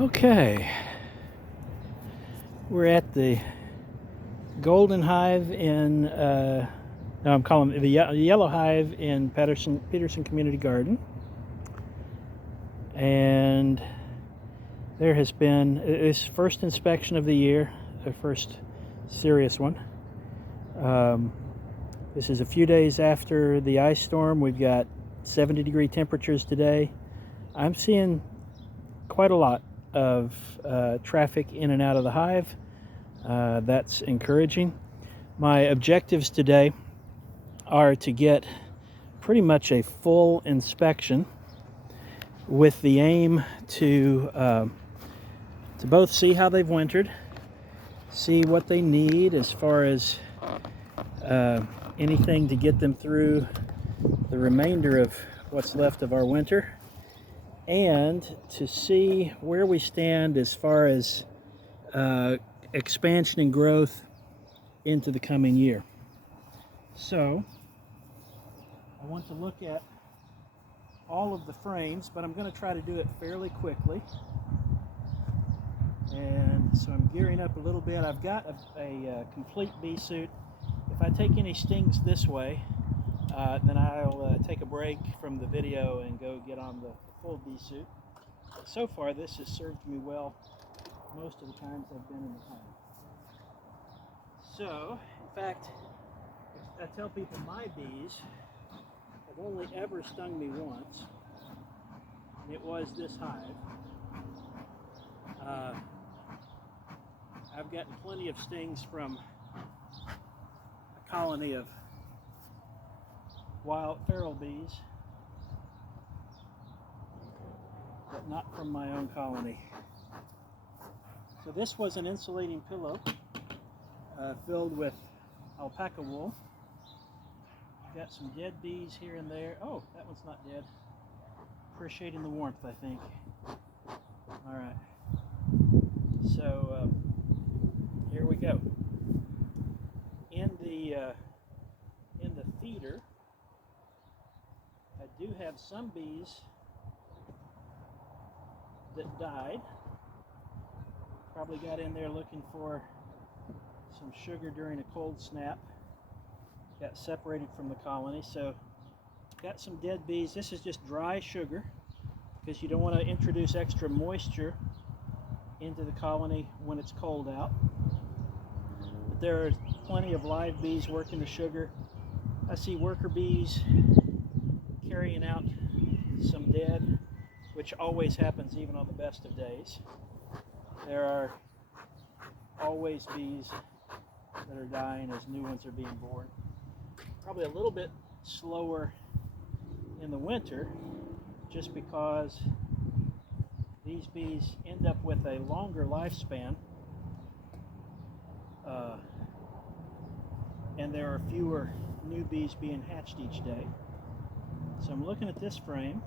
Okay, we're at the Golden Hive in, no, I'm calling it the Yellow Hive in Peterson Community Garden. And there has been this first inspection of the year, the first serious one. This is a few days after the ice storm. We've got 70-degree temperatures today. I'm seeing quite a lot of traffic in and out of the hive. That's encouraging. My objectives today are to get pretty much a full inspection with the aim to both see how they've wintered, see what they need as far as anything to get them through the remainder of what's left of our winter, and to see where we stand as far as expansion and growth into the coming year. So I want to look at all of the frames, but I'm going to try to do it fairly quickly. And so I'm gearing up a little bit. I've got a complete bee suit. If I take any stings this way, then I'll take a break from the video and go get on the full bee suit. So far, this has served me well most of the times I've been in the hive. So, in fact, I tell people my bees have only ever stung me once, and it was this hive. I've gotten plenty of stings from a colony of wild feral bees, but not from my own colony. So this was an insulating pillow filled with alpaca wool. Got some dead bees here and there. Oh, that one's not dead. Appreciating the warmth, I think. All right. So here we go. In the feeder, I do have some bees that died. Probably got in there looking for some sugar during a cold snap. Got separated from the colony, so got some dead bees. This is just dry sugar because you don't want to introduce extra moisture into the colony when it's cold out. But there are plenty of live bees working the sugar. I see worker bees carrying out some dead, which always happens even on the best of days. There are always bees that are dying as new ones are being born. Probably a little bit slower in the winter, just because these bees end up with a longer lifespan, and there are fewer new bees being hatched each day. So I'm looking at this frame.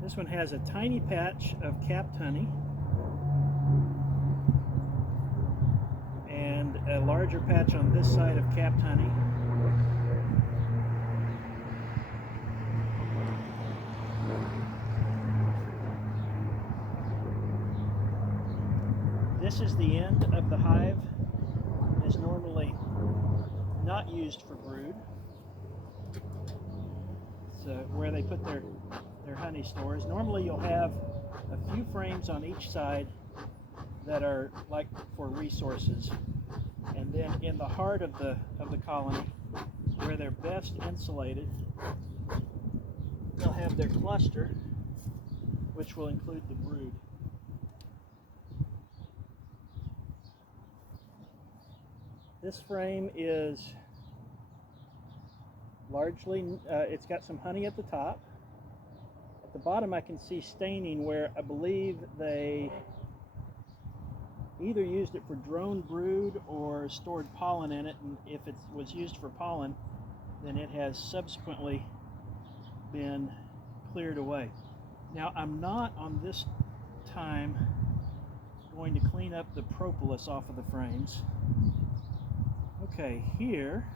This one has a tiny patch of capped honey and a larger patch on this side of capped honey. This is the end of the hive. It is normally not used for brood. So where they put their honey stores. Normally you'll have a few frames on each side that are like for resources. And then in the heart of the colony, where they're best insulated, they'll have their cluster, which will include the brood. This frame is largely, it's got some honey at the top. At the bottom I can see staining where I believe they either used it for drone brood or stored pollen in it, and if it was used for pollen, then it has subsequently been cleared away. Now I'm not on this time going to clean up the propolis off of the frames. Okay, here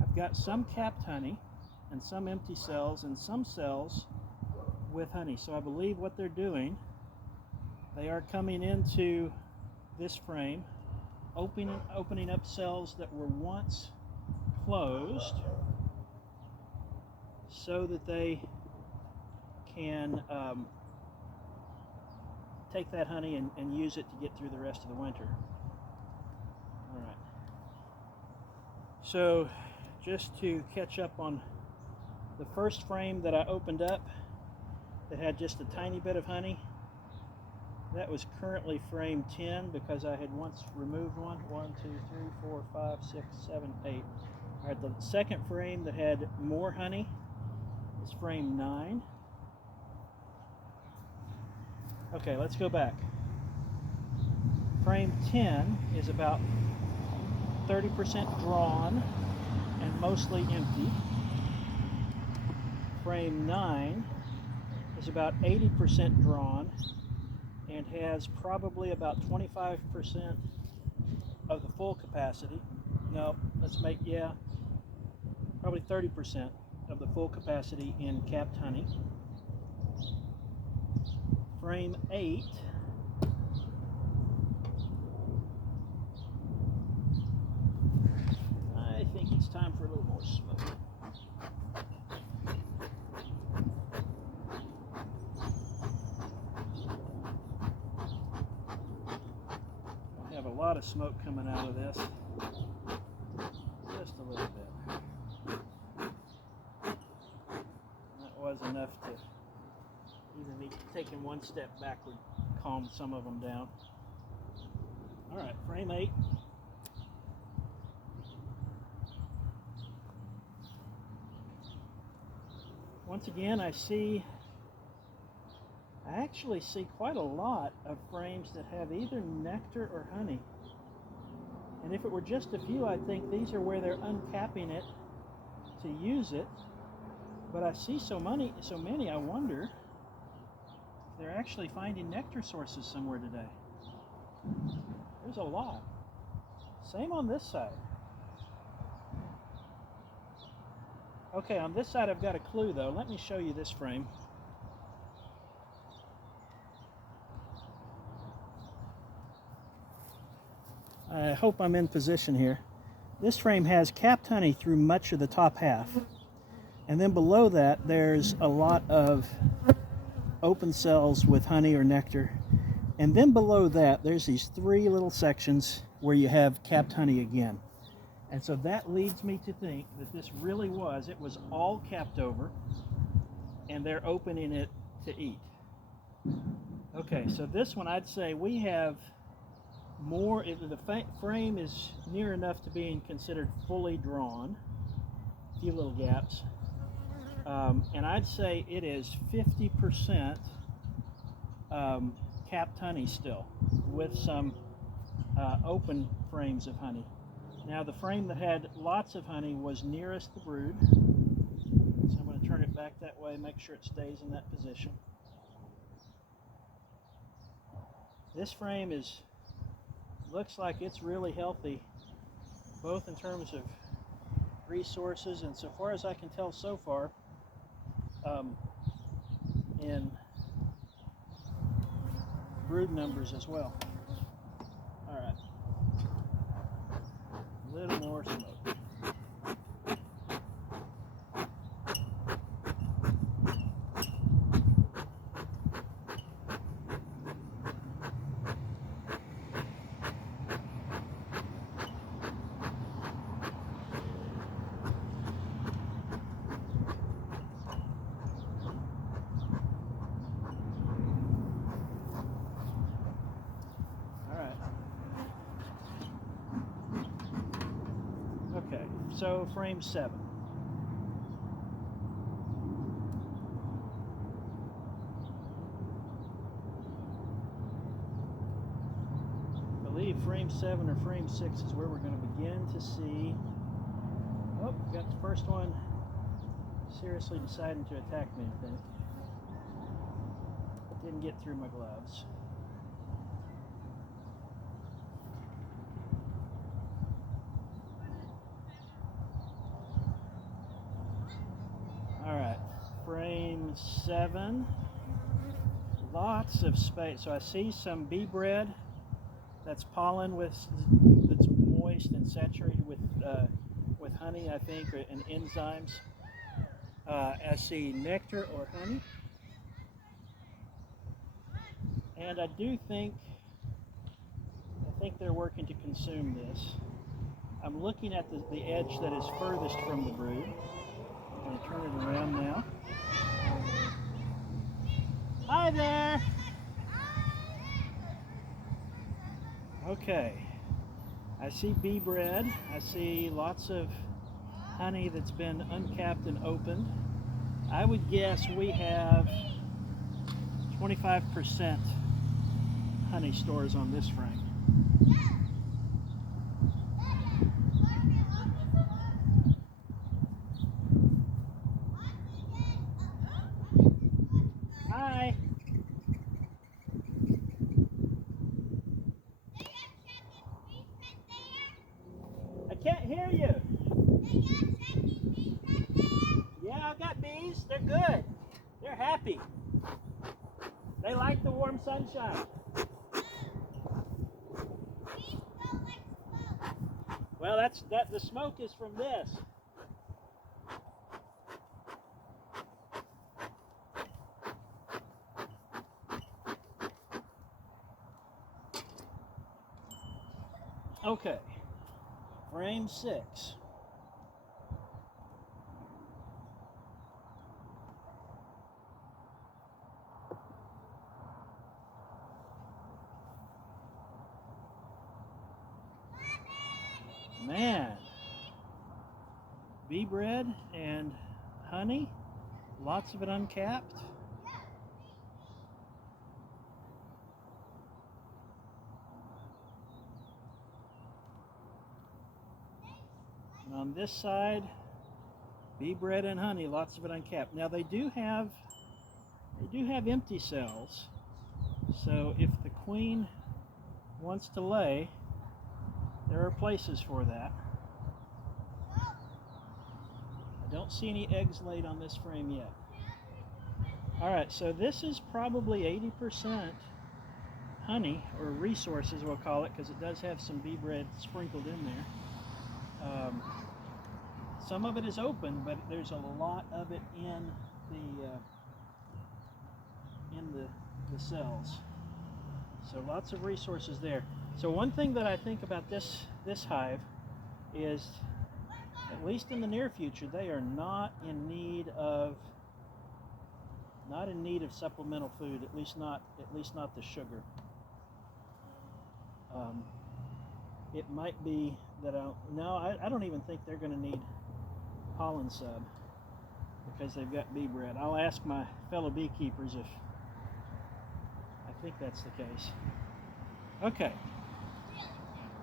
I've got some capped honey and some empty cells and some cells with honey. So I believe what they're doing, they are coming into this frame, opening up cells that were once closed so that they can take that honey and use it to get through the rest of the winter. All right. So just to catch up on the first frame that I opened up that had just a tiny bit of honey, that was currently frame 10 because I had once removed one. 1, 2, 3, 4, 5, 6, 7, 8. All right, the second frame that had more honey is frame 9. Okay, let's go back. Frame 10 is about 30% drawn and mostly empty. Frame 9 is about 80% drawn and has probably about 25% of the full capacity. No, let's make, yeah, probably 30% of the full capacity in capped honey. Frame 8 I think it's time for a little more smoke. I have a lot of smoke coming out of this. Just a little bit. That was enough to even me taking one step backward calm some of them down. All right, frame 8. Once again, I actually see quite a lot of frames that have either nectar or honey. And if it were just a few, I think these are where they're uncapping it to use it. But I see so many, I wonder if they're actually finding nectar sources somewhere today. There's a lot. Same on this side. Okay, on this side I've got a clue though. Let me show you this frame. I hope I'm in position here. This frame has capped honey through much of the top half. And then below that there's a lot of open cells with honey or nectar. And then below that there's these 3 little sections where you have capped honey again. And so that leads me to think that this really was, it was all capped over and they're opening it to eat. Okay, so this one I'd say we have more, if the frame is near enough to being considered fully drawn, a few little gaps, and I'd say it is 50% capped honey still with some open frames of honey. Now the frame that had lots of honey was nearest the brood, so I'm going to turn it back that way, make sure it stays in that position. This frame looks like it's really healthy, both in terms of resources and, so far as I can tell so far, in brood numbers as well. All right. A little more smoke. Okay, so frame 7. I believe frame 7 or frame 6 is where we're going to begin to see. Oh, got the first one seriously deciding to attack me, I think. Didn't get through my gloves. All right, frame 7. 7. Lots of space. So I see some bee bread. That's pollen that's moist and saturated with honey, I think, and enzymes. I see nectar or honey. And I think they're working to consume this. I'm looking at the edge that is furthest from the brood. I'm going to turn it around now. Hi there! Okay, I see bee bread. I see lots of honey that's been uncapped and opened. I would guess we have 25% honey stores on this frame. Hi. I can't hear you. Yeah, I've got bees. They're good. They're happy. They like the warm sunshine. Well, the smoke is from this. Okay, frame 6. Man, bee bread and honey, lots of it uncapped. And on this side, bee bread and honey, lots of it uncapped. Now they do have empty cells, so if the queen wants to lay, there are places for that. I don't see any eggs laid on this frame yet. Alright, so this is probably 80% honey, or resources we'll call it, because it does have some bee bread sprinkled in there. Some of it is open, but there's a lot of it in the cells. So lots of resources there. So one thing that I think about this hive is, at least in the near future, they are not in need of supplemental food. At least not the sugar. It might be that I don't even think they're going to need pollen sub because they've got bee bread. I'll ask my fellow beekeepers if I think that's the case. Okay.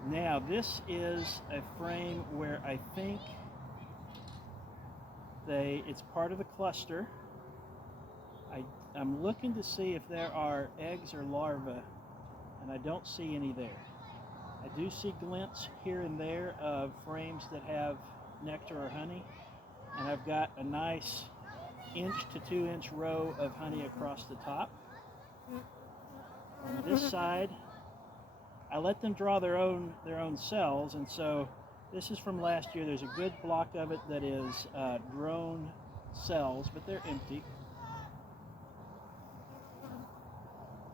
Now this is a frame where I think it's part of the cluster. I'm looking to see if there are eggs or larvae, and I don't see any there. I do see glints here and there of frames that have nectar or honey, and I've got a nice 1 to 2 inch row of honey across the top. On this side, I let them draw their own cells, and so this is from last year. There's a good block of it that is drone cells, but they're empty.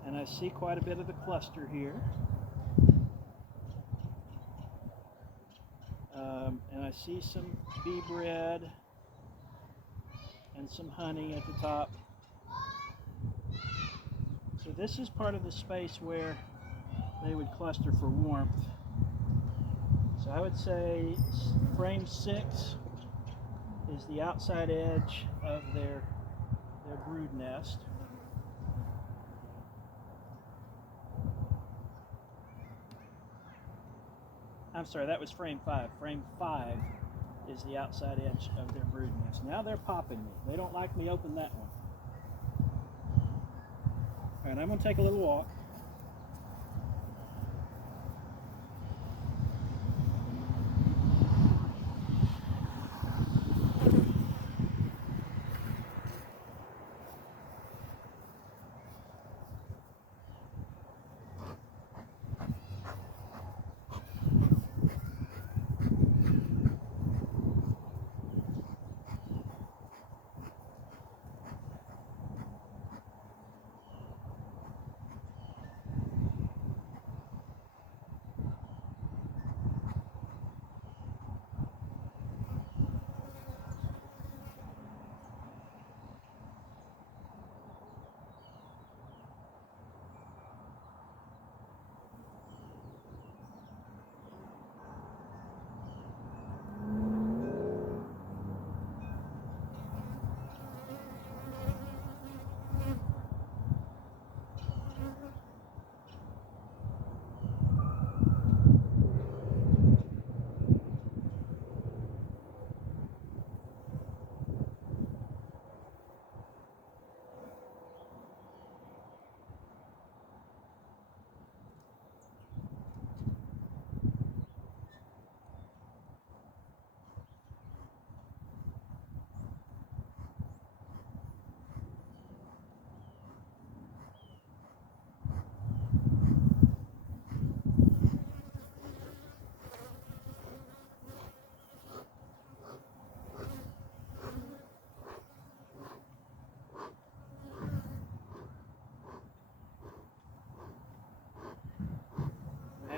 And I see quite a bit of the cluster here. And I see some bee bread and some honey at the top. So this is part of the space where they would cluster for warmth. So I would say frame 6 is the outside edge of their brood nest. I'm sorry, that was frame 5. Frame 5 is the outside edge of their brood nest. Now they're popping me. They don't like me open that one. All right, I'm going to take a little walk.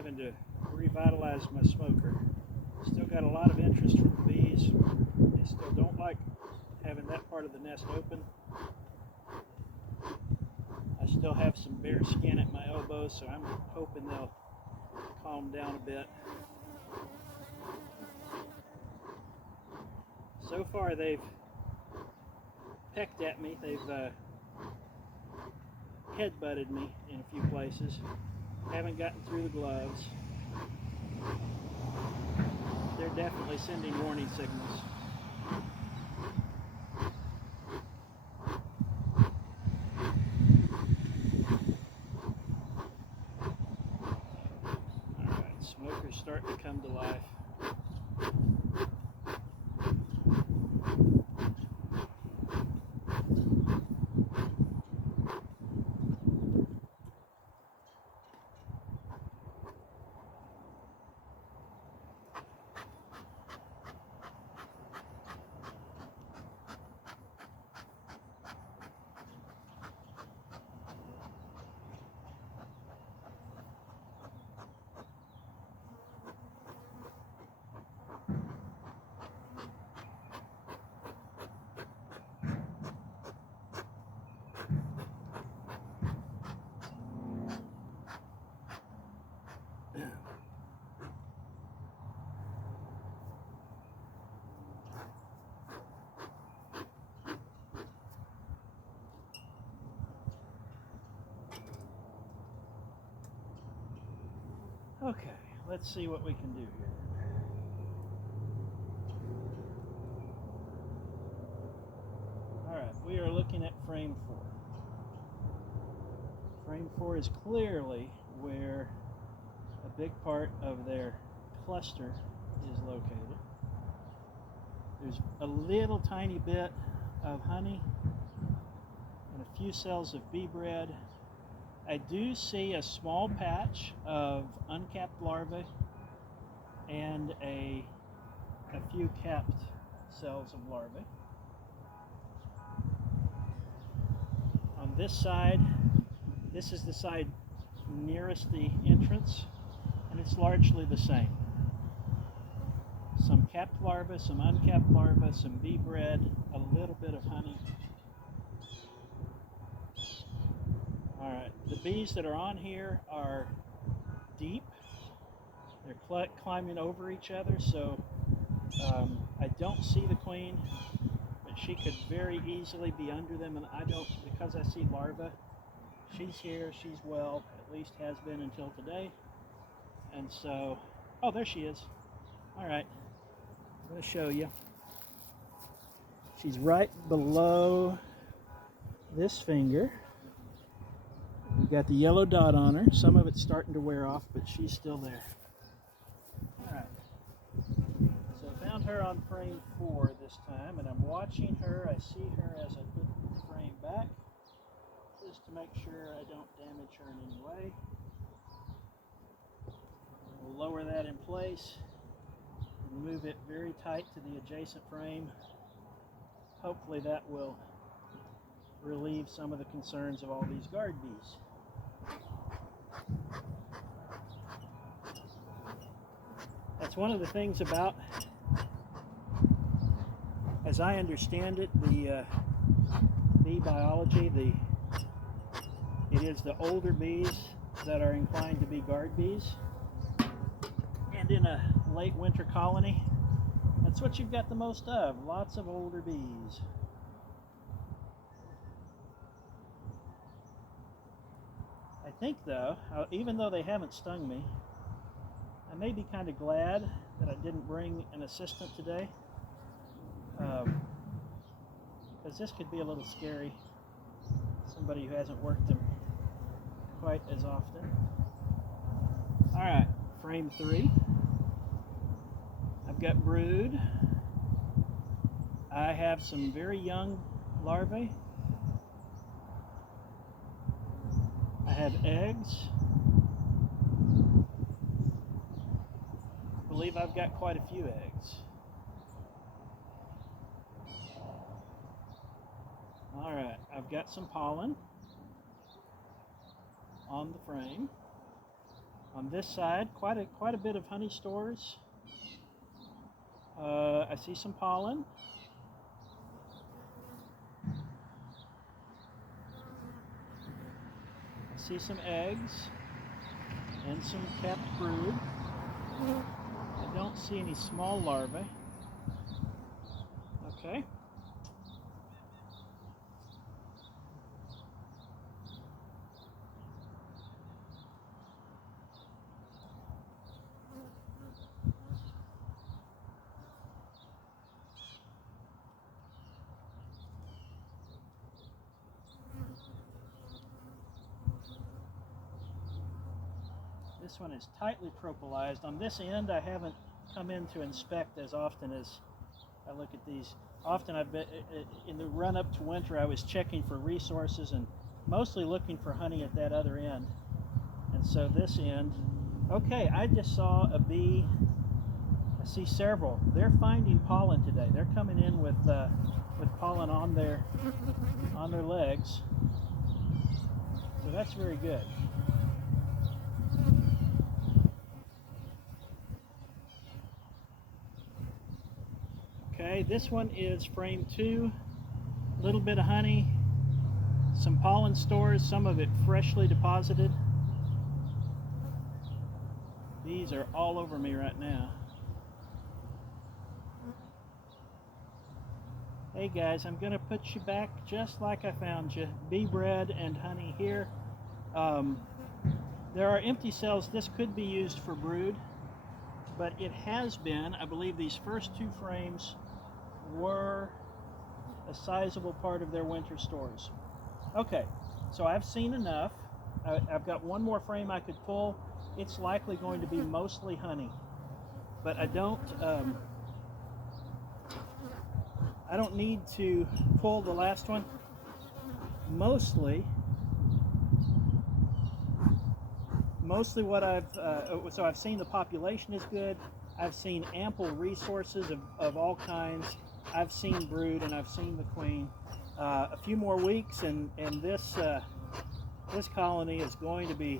having to revitalize my smoker. Still got a lot of interest from the bees. They still don't like having that part of the nest open. I still have some bare skin at my elbows, so I'm hoping they'll calm down a bit. So far they've pecked at me. They've head-butted me in a few places. Haven't gotten through the gloves. They're definitely sending warning signals. Alright, smoker's starting to come to life. Okay, let's see what we can do here. Alright, we are looking at frame 4. Frame 4 is clearly where a big part of their cluster is located. There's a little tiny bit of honey and a few cells of bee bread. I do see a small patch of uncapped larvae and a few capped cells of larvae. On this side, this is the side nearest the entrance, and it's largely the same. Some capped larvae, some uncapped larvae, some bee bread, a little bit of honey. Alright, the bees that are on here are deep. They're climbing over each other, so I don't see the queen, but she could very easily be under them, and I don't, because I see larvae. She's here, she's well, at least has been until today. And so, oh, there she is. Alright, I'm going to show you. She's right below this finger. We've got the yellow dot on her. Some of it's starting to wear off, but she's still there. Alright, so I found her on frame 4 this time, and I'm watching her. I see her as I put the frame back, just to make sure I don't damage her in any way. We'll lower that in place and move it very tight to the adjacent frame. Hopefully that will relieve some of the concerns of all these guard bees. That's one of the things about, as I understand it, the bee biology, it is the older bees that are inclined to be guard bees. And in a late winter colony, that's what you've got the most of, lots of older bees. I think though, even though they haven't stung me, I may be kind of glad that I didn't bring an assistant today, because this could be a little scary. Somebody who hasn't worked them quite as often. Alright, frame 3. I've got brood. I have some very young larvae. I have eggs. I believe I've got quite a few eggs. Alright, I've got some pollen on the frame. On this side, quite a bit of honey stores. I see some pollen. I see some eggs and some capped brood. I don't see any small larvae. Okay. This one is tightly propolised. On this end, I haven't come in to inspect as often as I look at these. Often I've been, in the run up to winter, I was checking for resources and mostly looking for honey at that other end. And so this end, okay, I just saw a bee. I see several. They're finding pollen today. They're coming in with pollen on their legs. So that's very good. Okay, this one is frame 2. A little bit of honey, some pollen stores, some of it freshly deposited. These are all over me right now. Hey guys, I'm going to put you back just like I found you. Bee bread and honey here. There are empty cells. This could be used for brood, but it has been, I believe these first 2 frames were a sizable part of their winter stores. Okay, so I've seen enough. I've got one more frame I could pull. It's likely going to be mostly honey, but I don't need to pull the last one. Mostly what so I've seen the population is good. I've seen ample resources of all kinds. I've seen brood and I've seen the queen. A few more weeks and this colony is going to be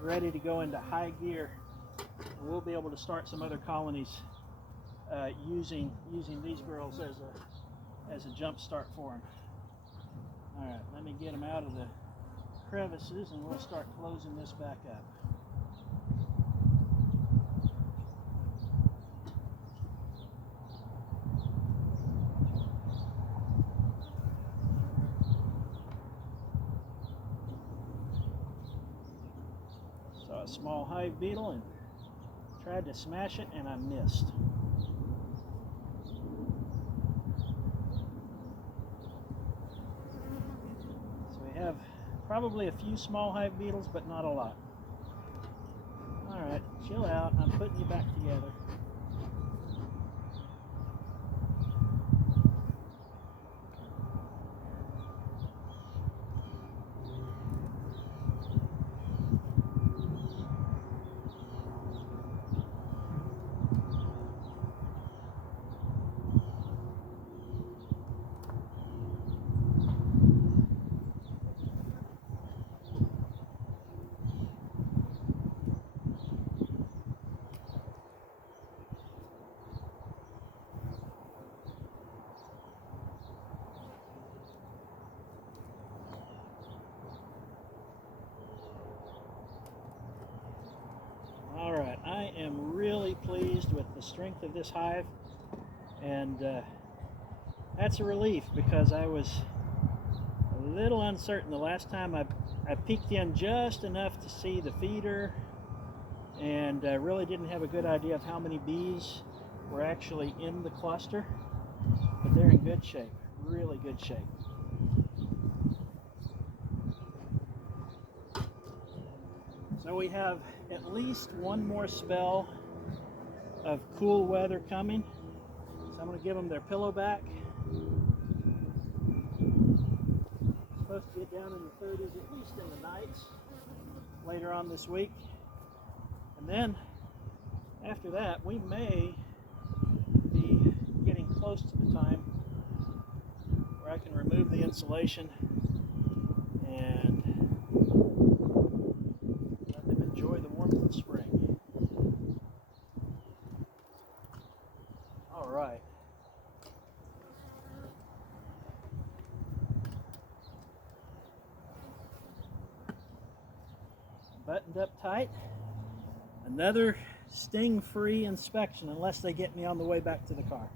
ready to go into high gear. We'll be able to start some other colonies using these girls as a jump start for them. All right, let me get them out of the crevices and we'll start closing this back up. Saw a small hive beetle and tried to smash it and I missed. So we have probably a few small hive beetles, but not a lot. All right, chill out. I'm putting you back together. Alright, I am really pleased with the strength of this hive, and that's a relief because I was a little uncertain. The last time I peeked in just enough to see the feeder and really didn't have a good idea of how many bees were actually in the cluster, but they're in good shape, really good shape. So we have at least one more spell of cool weather coming. So I'm going to give them their pillow back. It's supposed to get down in the 30s, at least in the nights, later on this week. And then after that, we may be getting close to the time where I can remove the insulation and enjoy the warmth buttoned up tight. Another sting-free inspection, unless they get me on the way back to the car.